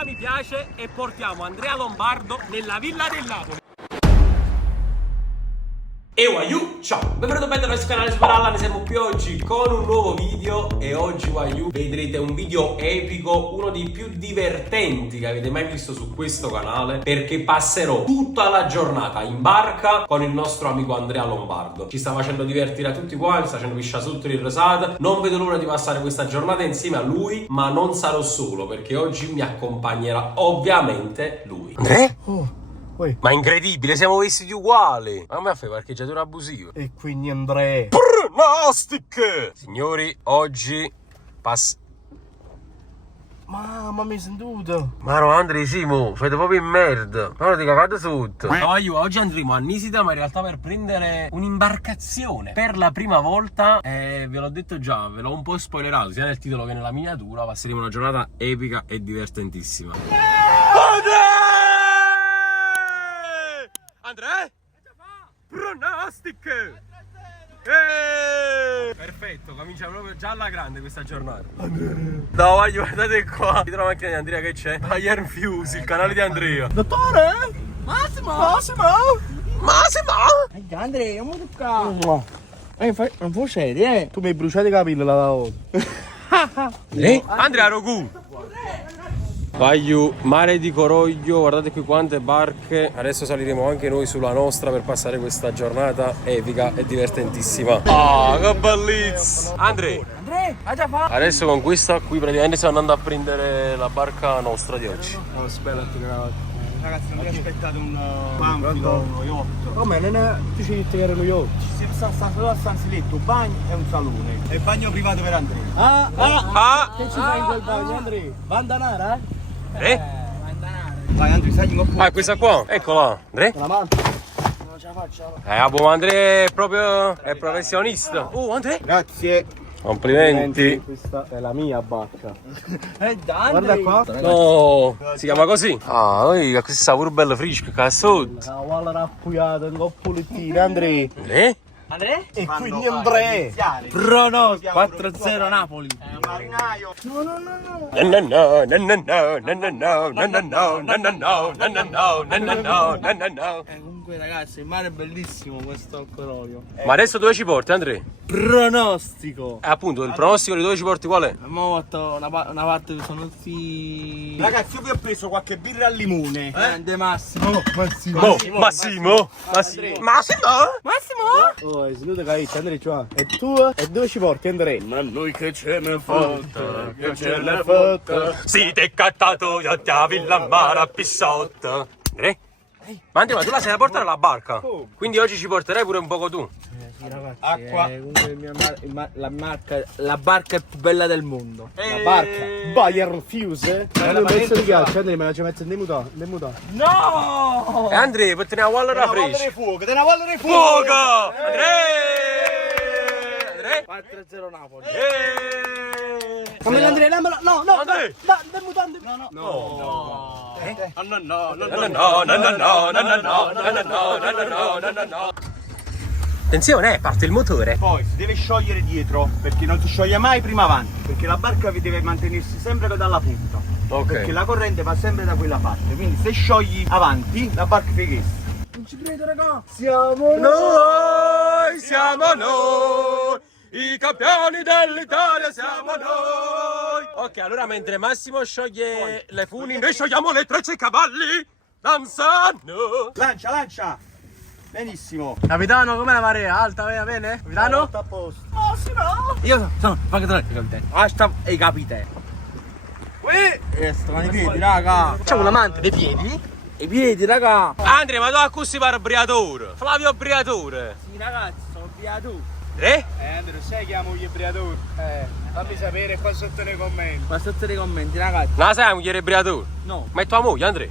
sia mi piace e portiamo Andrea Lombardo nella Villa del Napoli. E Wayu, ciao, benvenuto benvenuto sul canale Superalla, ne siamo qui oggi con un nuovo video e oggi Wayu vedrete un video epico, uno dei più divertenti che avete mai visto su questo canale, perché passerò tutta la giornata in barca con il nostro amico Andrea Lombardo. Ci sta facendo divertire a tutti quanti, sta facendo piscia sotto il risate. Non vedo l'ora di passare questa giornata insieme a lui, ma non sarò solo perché oggi mi accompagnerà ovviamente lui. Andrea? Ma incredibile, siamo vestiti uguali. Ma a me fai parcheggiatura abusiva. E quindi Andrea. Pronostic! Signori, oggi Mamma mi sentito. Ma no, Andri, Simo, fate proprio in merda. Ma ti cagate sotto. No, io oggi andremo a Nisida, ma in realtà per prendere un'imbarcazione. Per la prima volta, ve l'ho detto già, ve l'ho un po' spoilerato, sia nel titolo che nella miniatura. Passeremo una giornata epica e divertentissima. Andrea? Pronostic! Perfetto, comincia proprio già alla grande questa giornata. No, voglio, guardate qua. Dietro la macchina di Andrea che c'è? Iron Fuse, il canale di Andrea. Dottore? Massimo! Andrea, non mi toccare. Non può serio, Tu mi hai bruciato i capelli la volta. Andrea Rogu. Vai, mare di Coroglio, guardate qui quante barche. Adesso saliremo anche noi sulla nostra per passare questa giornata epica e divertentissima. Ah, che bellezza! Andrea, hai già fatto? adesso con questa qui praticamente stiamo andando a prendere la barca nostra di oggi. Oh, aspetta, Ragazzi, non vi aspettate un banco, uno yacht. Come, non è... Tu ci dici che era lo yacht? Ci sta solo a stanziletto, un bagno e un salone. E il bagno privato per Andrea. Che ci fai in quel bagno, Andrea? Bandanara, Vai Andrea, sai in Ah, questa qua? Eccola, Andrea. La mano? Non ce la faccio. Andrea è proprio professionista. Andrea. Grazie. Complimenti. Questa è la mia barca. Guarda qua. No, si chiama così? Ah, questa pure bella fresca, cazzotto. La walla rappuiata, un po' pulittina, Andrea. Andrea? Andrea? E quindi Andrea. Prono 4-0 Napoli. Marinaio. Comunque ragazzi, il mare è bellissimo questo al Coroglio. Ma adesso dove ci porti, Andrea? Pronostico. Appunto, il pronostico di dove ci porti qual è? Abbiamo fatto una parte che sono tutti... Ragazzi, io vi ho preso qualche birra al limone. Grande Massimo. Massimo! Oh, è venuto che Andrea qua. E tu? E dove ci porti, Andrea? Ma noi che ce ne fotta, che ce ne fotta. Siete cattato a Villa Mara Pissotta. Andrea? Ma Andrea, ma tu la sei da portare alla barca? Quindi oggi ci porterai pure un poco tu. Sì, ragazzi, Acqua. Comunque la barca è più bella del mondo. La barca. Bayer Fuse. Ma non penso di ghiaccio, Andrea, ma ci metti in muta. No! E Andrea, per tenere la walla fresca. Fuoco, te ne voglio fuoco! Fuoco! Andrea! 4-0 Napoli. Come Andrea, dammelo! No, no! Andrea! No! Attenzione, parte il motore. Poi si deve sciogliere dietro, perché non si scioglie mai prima avanti, perché la barca deve mantenersi sempre dalla punta. Ok. Perché la corrente va sempre da quella parte, quindi se sciogli avanti, la barca fighessa. Non ci credo, raga! Siamo Siamo noi, i campioni dell'Italia siamo noi. Ok, allora mentre Massimo scioglie le funi, noi sciogliamo le 13 cavalli. Danzano. Lancia! Benissimo! Capitano, com'è la marea? Alta, va bene? Capitano? Tutto a posto. Io sono pagatore, capitano. Basta e capite. Sto con i piedi, raga! Facciamo una manta dei piedi? I piedi, raga! Andrea, ma tu accusi per Briatore? Flavio Briatore. Sì, ragazzi, sono briatore. Andrea, sai che amo gli briatori? Fammi sapere qua sotto nei commenti. Qua sotto nei commenti, ragazzi. non la sai la moglie Briatore? No. Ma è tua moglie, Andrea?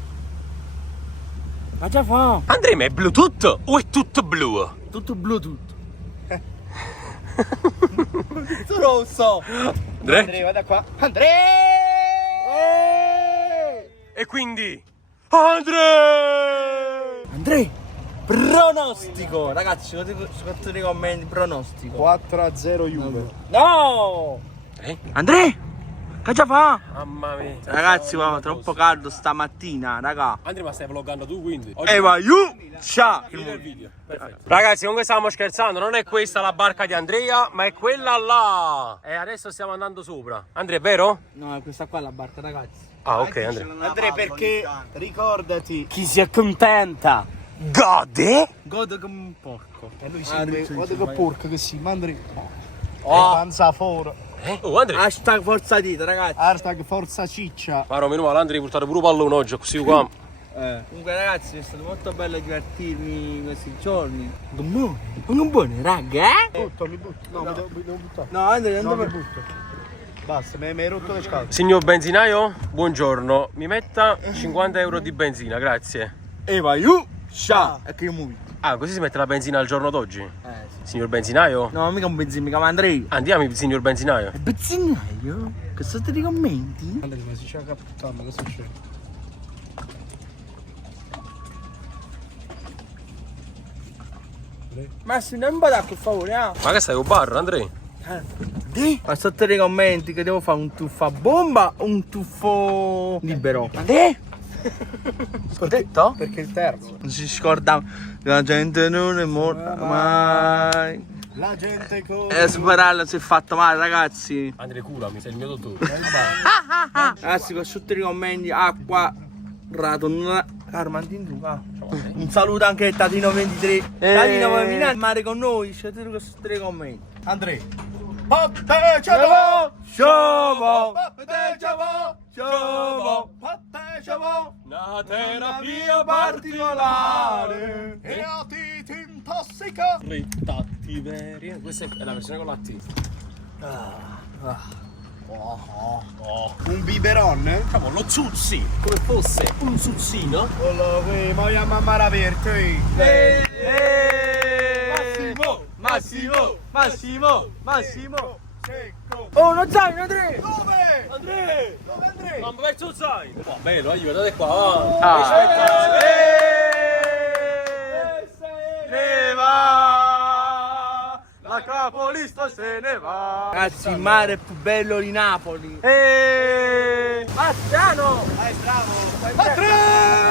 Ma già fa! Andrea, ma è Bluetooth o è tutto blu? Tutto Bluetooth. Tutto rosso! Andrea? Vada qua. Andrea! E quindi... Andrea! Andrea! Pronostico! Ragazzi, sotto nei commenti, pronostico. 4-0 Juve. No! Eh? Andrea! Che già fa? Mamma mia. Ragazzi, guarda, troppo caldo stamattina, raga. Andrea, ma stai vloggando tu quindi? E vai, ciao! Finito il video. Perfetto. Ragazzi, comunque stavamo scherzando, non è questa la barca di Andrea, ma è quella là. E adesso stiamo andando sopra. Andrea, è vero? No, è questa qua è la barca, ragazzi. Ah, ok, Andrea. Andrea, perché ricordati. Chi si accontenta Gode? gode come un porco. E lui guarda che porco che si mandri. Oh, panza fuori. Oh, Andrea. Hashtag forza dita, ragazzi. Hashtag forza ciccia. Ma meno male, Andrea, hai portato pure pallone oggi, così qua. Comunque ragazzi è stato molto bello divertirmi questi giorni. Non buono, raga, Butto, mi butto. No, mi devo buttare. No, Andrea, non No, mi devo... butto. Basta, mi hai rotto le scatole. Signor benzinaio, buongiorno. Mi metta 50 euro di benzina, grazie. E vai, ciao! E che io muoio. Ah, così si mette la benzina al giorno d'oggi? Sì. Signor benzinaio? No, mica un benzina, mica Andrea. Andiamo, signor benzinaio. Benzinaio? Che sotto di commenti? Andrea, ma si c'è la puttana, che succede? Massimo, non mi dà per favore, Ma che stai con bar, Andrea? Ma sotto nei commenti che devo fare un tuffo a bomba o un tuffo libero? Ho detto? Perché il terzo. Non si scorda, la gente non è morta mai. La gente corre. E spararlo si è fatto male, ragazzi. Andrea, curami, sei il mio dottore. Ragazzi, con sotto nei commenti, acqua, radon, Carmantino, va. Un saluto anche a Tatino 23. Tatino, vuoi venire al mare con noi? Scegliete con sotto nei commenti. Andrea. Parteciamo! Sciovo! Parteciamo! Sciovo! Parteciamo! Una terapia particolare. E a ti intossica! Cattiveria. Questa è la versione con la T. Un biberon? Bravo, lo zuzzi, come fosse un zuzzino. Quello qui, ma io mamma aperto. Massimo! Secco. Oh, non sai, Andrea! Dove? Andrea! Dove Andrea? Mamma verso il zaino! Va bene, guardate qua. Ne va! La capolista se ne va! Ragazzi, il mare più bello di Napoli! Marciano! Dai, bravo!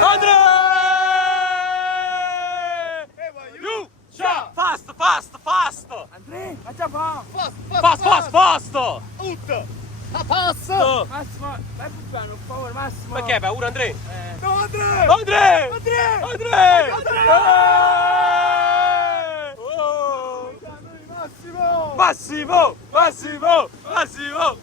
Andrea! Fast! Andrea, faccia fa! Fast! Ut! A passo! Massimo, vai più piano, per favore, Massimo! Ma che hai paura, Andrea? No, Andrea! Andrea! Massimo! Massimo! Massimo!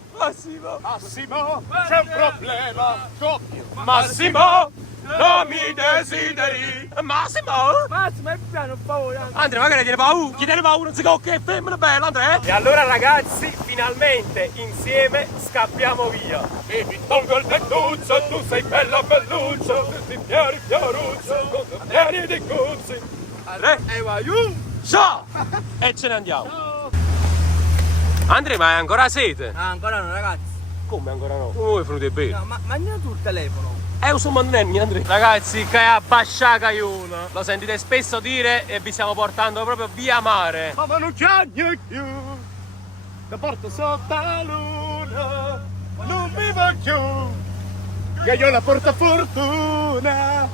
C'è un problema doppio! Massimo! Non mi desideri! Massimo! Massimo, vai più piano, per favore! Andrea, magari tiene paura! Chi tiene paura non si cocca, è femmina bella, Andrea! E allora ragazzi, finalmente insieme scappiamo via! E mi tolgo il tettuccio, tu sei bella belluccia, tutti fiori fioruccio, con piani di cuzzi! Andrea! E vai, Ciao! E ce ne andiamo! Andrea, ma hai ancora sete? Ah, ancora no, ragazzi! Come ancora no? Come vuoi finire bene? No, ma mangia tu il telefono! Uso mannenni, Andrea. Ragazzi, che è abbasciata caiuna. Lo sentite spesso dire e vi stiamo portando proprio via mare. Ma non c'è più! Ti porto sotto la luna! Non mi va più! Che io la porto a fortuna!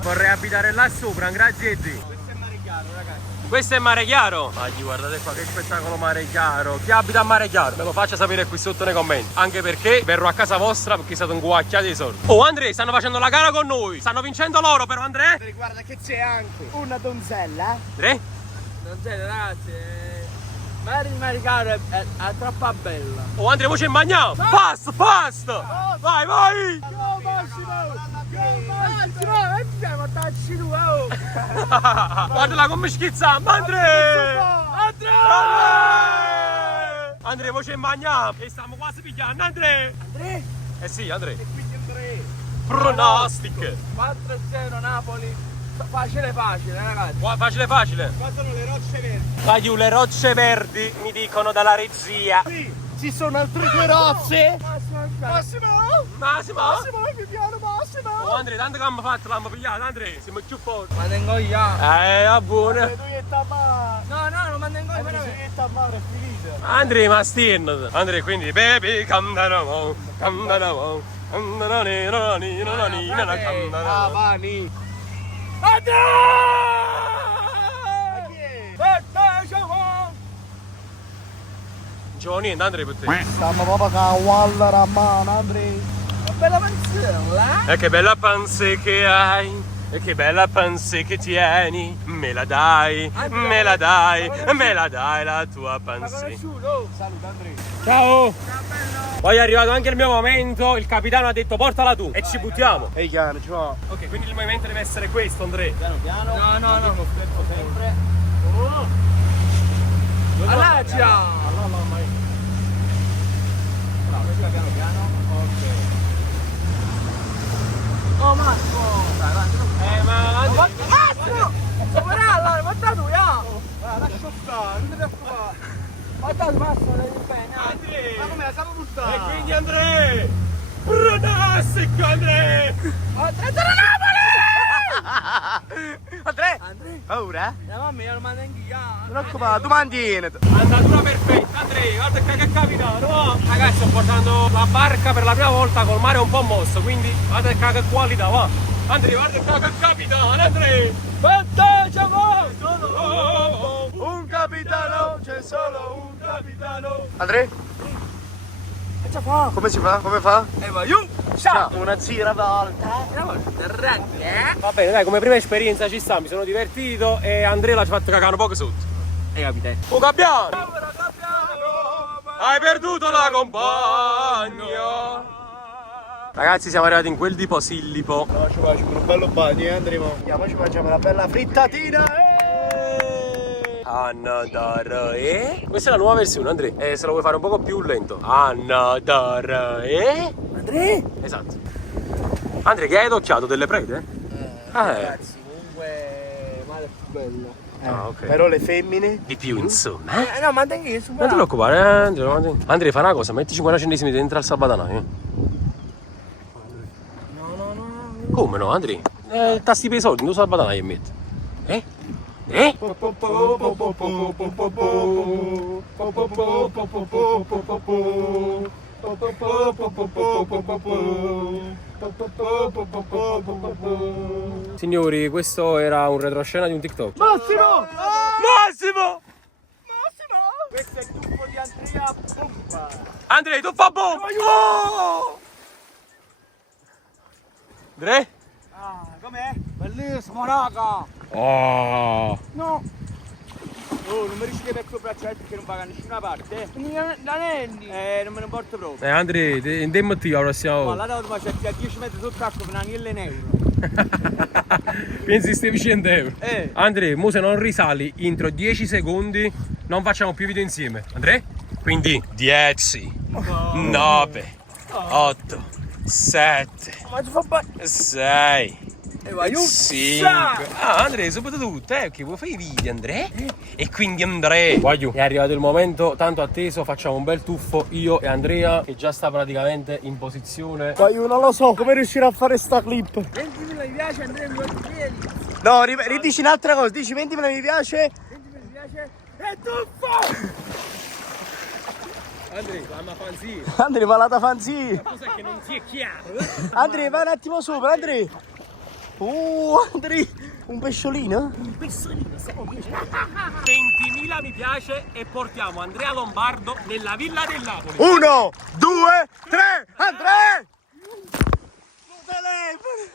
Vorrei abitare là sopra, grazie a Dio. Questo è mare chiaro, ragazzi! Questo è Mare Chiaro? Guardate qua che spettacolo Mare Chiaro. Chi abita a Mare Chiaro? Me lo faccia sapere qui sotto nei commenti. Anche perché verrò a casa vostra perché siete un guacchiato di soldi. Oh Andrea, stanno facendo la gara con noi. Stanno vincendo loro però, Andrea. Guarda che c'è anche una donzella. Andrea? Non c'è, ragazzi! Mare chiaro è troppo bella! Oh Andrea, voce in bagnato. Fast! Vai! Ciao Massimo! Massimo, vai più piano, tacci tu, oh! Guardala come schizziamo, Andrea! Andrea, voce in bagnato. E stiamo quasi pigliando, Andrea. Andrea? Eh sì, Andrea. E quindi Andrea! Pronostic. 4-0 Napoli! Facile, ragazzi! Facile. Qua sono le rocce verdi! Vai, le rocce verdi mi dicono dalla regia. Sì, ci sono altre due rocce! Massimo, Massimo! Massimo! Massimo, più piano, Massimo! Oh Andrea, tanto che abbiamo fatto, l'abbiamo pigliato, Andrea, siamo più forti. Ma tengo io. Va buono. Tu che sta male! No, no, non mantengo io. Tu che sta male, è finito! Andrea, ma stirno. Andrea, quindi, baby, come down, come down. Ah, Vani! Giovanni, Andrea per te. Stiamo proprio con la Waller a mano, Andrea! Una bella panzella. E che bella panze che hai. E che bella panze che tieni. Me la dai, me la dai, me la dai la tua panze. Conosciuto. Saluta, Andrea! Ciao. Ciao bello. Poi è arrivato anche il mio momento. Il capitano ha detto portala tu. E ci buttiamo. Ehi, chiaro, ciao! Ok, quindi il movimento deve essere questo, Andrea. Piano piano! No, no, no. Sempre! Allaccia. Piano piano! Ok! Oh Marco. Dai, vai. Ma Andrea, Cazzo! Poverella, l'hai portato io. Lascia stare, non ti preoccupare! Portato Marco, devi bene. Ma come la siamo buttata? e quindi Andrea. Pronostico, Andrea. Andrea! Andrea. Paura? La mamma io lo mantengo io. Non ti preoccupare, tu mantieni! Andatura perfetta, Andrea, guarda che è capitato, no? Ragazzi, sto portando la barca per la prima volta col mare un po' mosso, quindi guarda che qualità, va! Andrea, guarda che è capitato, Andrea! Fantastico! Un capitano, c'è solo un capitano! Andrea? Che ci fa? Come si fa? Come fa? Va giù. Ciao. Una giravolta! Va bene, dai, come prima esperienza ci sta, mi sono divertito e Andrea l'ha fatto cagare un po' sotto. Capite. Oh Gabbiano! Hai perduto la compagna! Ragazzi, siamo arrivati in quel di Posillipo. No, ci facciamo un bello bagno, andremo. Andiamo, ci facciamo una bella frittatina! Annadara questa è la nuova versione, Andrea. Se lo vuoi fare un poco più lento. Annadara Andrea. esatto. Andrea, che hai tocchiato delle prede? Ragazzi, comunque male è più bello. Ah, ok. Però le femmine? Di più, insomma. No, mantengo io su. Non ti preoccupare, Andrea. Andrea, fa una cosa, metti 50 centesimi dentro al salvadanaio. No. Come no, Andrea? Tasti per i soldi, non salvadanaio e metti. Eh? Signori, questo era un retroscena di un TikTok. Massimo! Massimo! Questo è il tuffo di Andrea Bomba! Andrea, tu fa bomba! Oh! Andrea? Ah, com'è? Bellissimo, raga! Oh! No! Oh, non mi riesci per quel braccetto perché non va da nessuna parte? L'anelli. Non me ne importa proprio. Andrea, andiamo la prossima Ma volta. la donna c'è a 10 metri sotto acqua per 1.000 euro. Pensi stai 100 euro? Eh. Andrea, mo se non risali entro 10 secondi non facciamo più video insieme. Andrea? Quindi 10, 9, 8, 7, Ma ci fa 6, va giù. 5. Ah, Andrea, soprattutto, che vuoi fare i video, Andrea? E quindi Andrea. Voglio. È arrivato il momento tanto atteso, facciamo un bel tuffo io e Andrea che già sta praticamente in posizione. Ma io non lo so come riuscire a fare sta clip. 20.000 mi piace, Andrea mi piedi. No, ridici un'altra cosa, dici 20.000 mi piace. 20.000 mi piace. E tuffo! Andrea, mamma fanzina. Andrea, va la fanzina. Cos'è che non ti è chiaro? Andrea, vai un attimo sopra, Andrea. Andrea, un pesciolino? 20.000 mi piace e portiamo Andrea Lombardo nella villa del Napoli. 1, 2, 3, Andrea!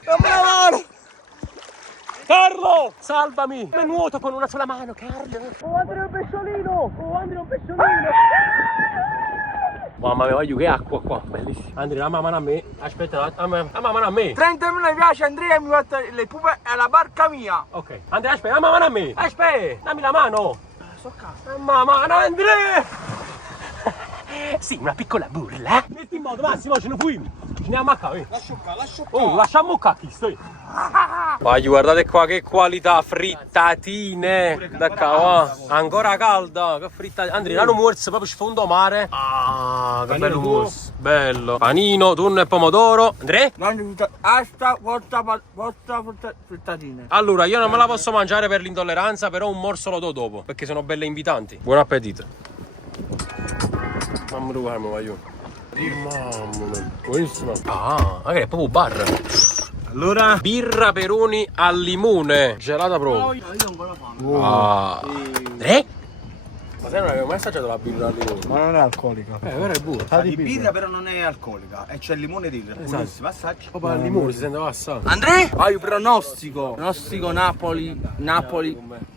Dammi la mano! Carlo, salvami! Mi nuoto con una sola mano, Carlo. Oh, Andrea, un pesciolino! Mamma mia, voglio che acqua qua, bellissimo. Andrea, la mamma a me. Aspetta, la mamma a me. 30.000 mi piace, Andrea mi porta le pupe alla barca mia. Ok. Andrea, aspetta, la mamma a me. Aspetta, dammi la mano. So cazzo. Mamma, Andrea! Sì, una piccola burla. Metti in modo, Massimo, ce ne fuimo. Ce ne andiamo a casa. Lascia qua. Oh, lasciamo qua chi stai. Vai, guardate qua che qualità, frittatine. Da qua, ancora calda. Che frittatine. Andrea, non muoversi, proprio sfondo mare. Ah, che bello mousse. Bello. Panino, tonno e pomodoro. Andrea? Vostra frittatine. Allora, io non me la posso mangiare per l'intolleranza, però un morso lo do dopo, perché sono belle invitanti. Buon appetito. Mamma mia, voglio. Mamma mia, buonissima. Ah, magari è proprio bar. Allora, birra Peroni al limone. Gelata proprio. Io ancora fame. Ah. Ma te non avevo mai assaggiato la birra al limone? Ma non è alcolica. Vero è buono. Sa di birra però non è alcolica. E c'è il limone dentro. Buonissimo, assaggia. Proprio al limone si sente assare. Andrea? Ah, io pronostico. Pronostico Napoli.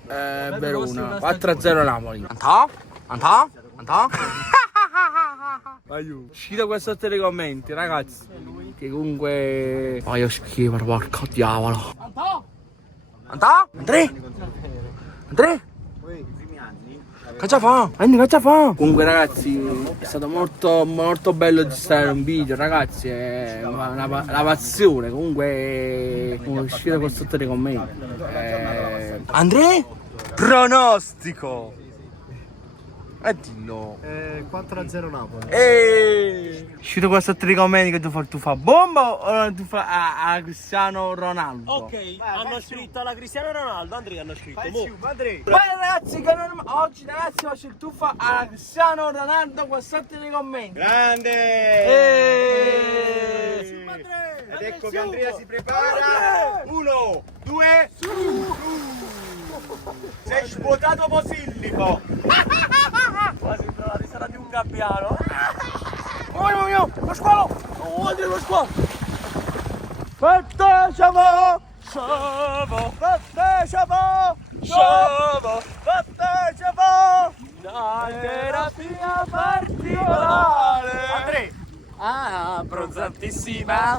Verona. 4-0 Napoli. Antà? Uscite qua sotto nei commenti, ragazzi. Che comunque. Ma io schifo, porca diavolo. Andrea? Che già fa? Comunque ragazzi, è stato molto bello di stare un video, ragazzi, è una passione, comunque uscire qua sotto nei commenti. Andrea? Pronostico! E dillo. 4-0 Napoli. Uscito qua sotto nei commenti che tu fai bomba o tu fai a Cristiano Ronaldo? Ok, hanno scritto alla Cristiano Ronaldo, Andrea hanno scritto. Bene ragazzi, oggi ragazzi faccio il tuffo a Cristiano Ronaldo qua sotto nei commenti. Grande! Ed ecco che Andrea si prepara. 1, 2, sei svuotato posillico. Quasi la risata di un gabbiano. Lo squalo! Lo squalo! Parteciamo! Una terapia particolare. Andrea! Abbronzantissima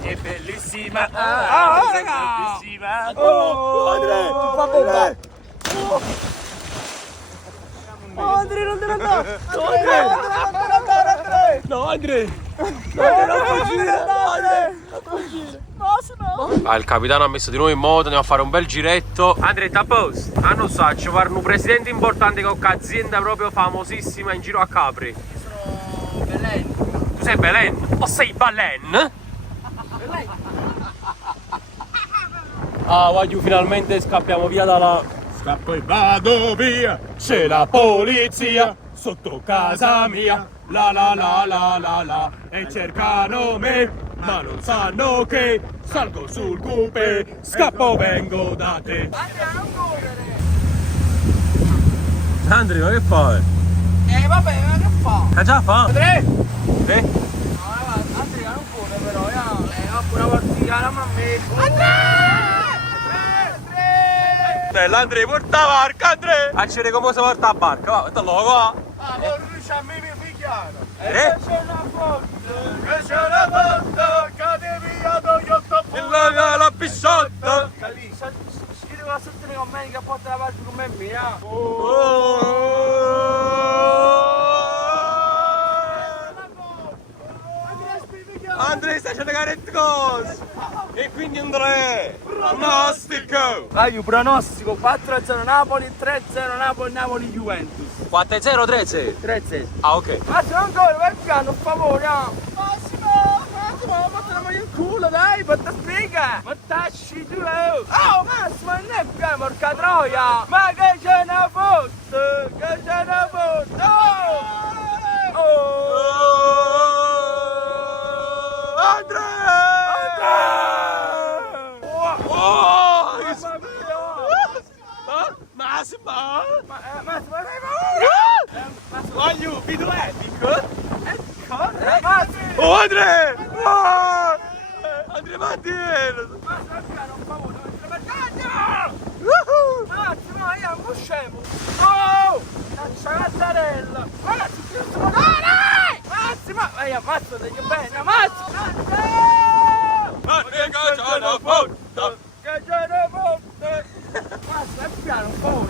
e bellissima. Raga! Andrea! Fa bomba! Andrea, non te ne andare! No, Andrea! Ah, il capitano ha messo di nuovo in moto, andiamo a fare un bel giretto. Andrea, a posto? Ah, non so, ci fare un presidente importante con un'azienda proprio famosissima in giro a Capri. Sono Belen. Tu sei Belen? O sei Balen? Ah, voglio finalmente scappiamo via dalla... Scappo e vado via, c'è la polizia sotto casa mia. La e cercano me, ma non sanno che salgo sul coupé, scappo, vengo da te. Andrea, ma che fai? Vabbè, ma che fa? Che già fa? Andrea! Eh? Andrea non vuole però, ho una partita, la mamma. Bella Andrea, porta la barca Andrea! A vedere come si porta la barca, va, mettilo qua! Ah, non riesce a me picchiare. Eh? C'è una foto! Che c'è una volta, cade via Toyota La pisciotta! Scrivi la sotto nei commenti che porta la barca con me mia! Andrea, stai facendo carette cose! E quindi Andrea! Pronostico! Vai, io pronostico 4-0 Napoli, 3-0 Napoli, Napoli Juventus. 4-0 3-0? 3-0. Ah, ok. Massimo ancora, vai piano, per favore! Massimo, portami il culo, dai, porta spiega! Ma tacci tu! Oh, Massimo, non è piano, porca troia! Ma che c'è una foto! Che c'è una foto! Andrea! Massimo! Massimo, hai paura? Massimo, Voglio video epic! Massimo! Oh, Andrea! Oh! Andrea, Mattino! Massimo, piano, per favore, Massimo, io non scemo! Oh! Caccia cazzarella! Guarda, ci sono smonare! Massimo! Massimo, devi bene, Massimo! Andrea, caccia la foto! Che c'è una foto! Massimo, è piano, un po',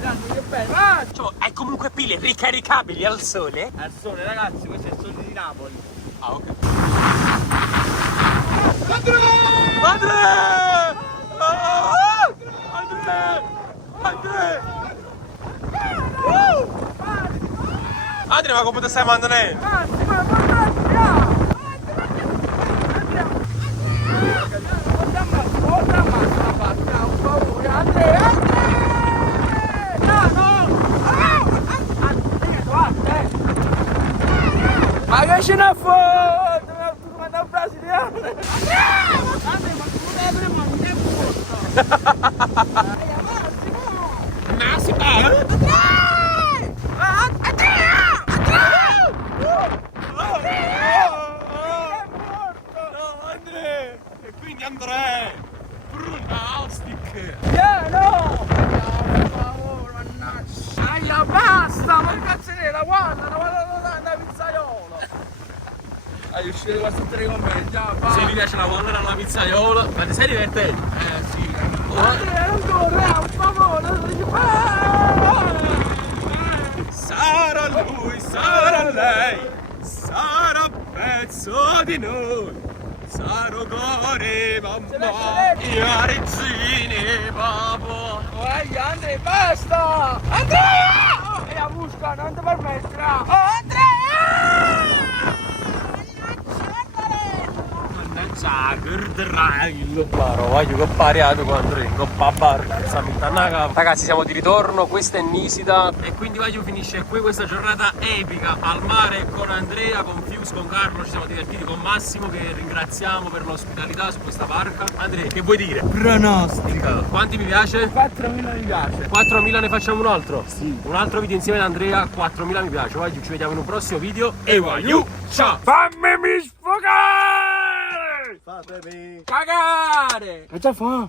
bene, vai! Cioè, hai comunque pile ricaricabili al sole? Al sole, ragazzi, questo è il sole di Napoli. Ah, ok. Andrea! Andrea! Andrea! Andrea! Andrea, ma come ti stai mandando? Ma che ce ne fa? Tu manda un brasiliano! Andrea! E quindi Andrea! Brunastic! No! Per favore, mannaggia! Aia, basta! Ma che cazzo è? Guarda, una pizzaiola! Hai uscito questi tre commenti, già, va! Se mi piace la guarda alla pizzaiola, ma ti sei divertente? Sì! Andrea, non corre, per favore! Sarà lui, sarà lei, sarà pezzo di noi. Sarò gore, mamma, mia regine, papà. Aia, Andrea, basta! Andrea! E la busca, non ti permetterà! Oh, Andrea! Mannaggia, guarderai. Paro, voglio che ho pariato con Andrea, con Babbar, ragazzi, siamo di ritorno, questa è Nisida e quindi voglio finisce qui questa giornata epica al mare con Andrea, con Fius, con Carlo, ci siamo divertiti con Massimo che ringraziamo per l'ospitalità su questa barca. Andrea, che vuoi dire? Pronostica! Quanti mi piace? 4.000 mi piace! 4.000 ne facciamo un altro? Sì. Un altro video insieme ad Andrea, 4.000 mi piace. Oggi ci vediamo in un prossimo video e voglio ciao! Fammi sfogare! Cagare! Che già fa?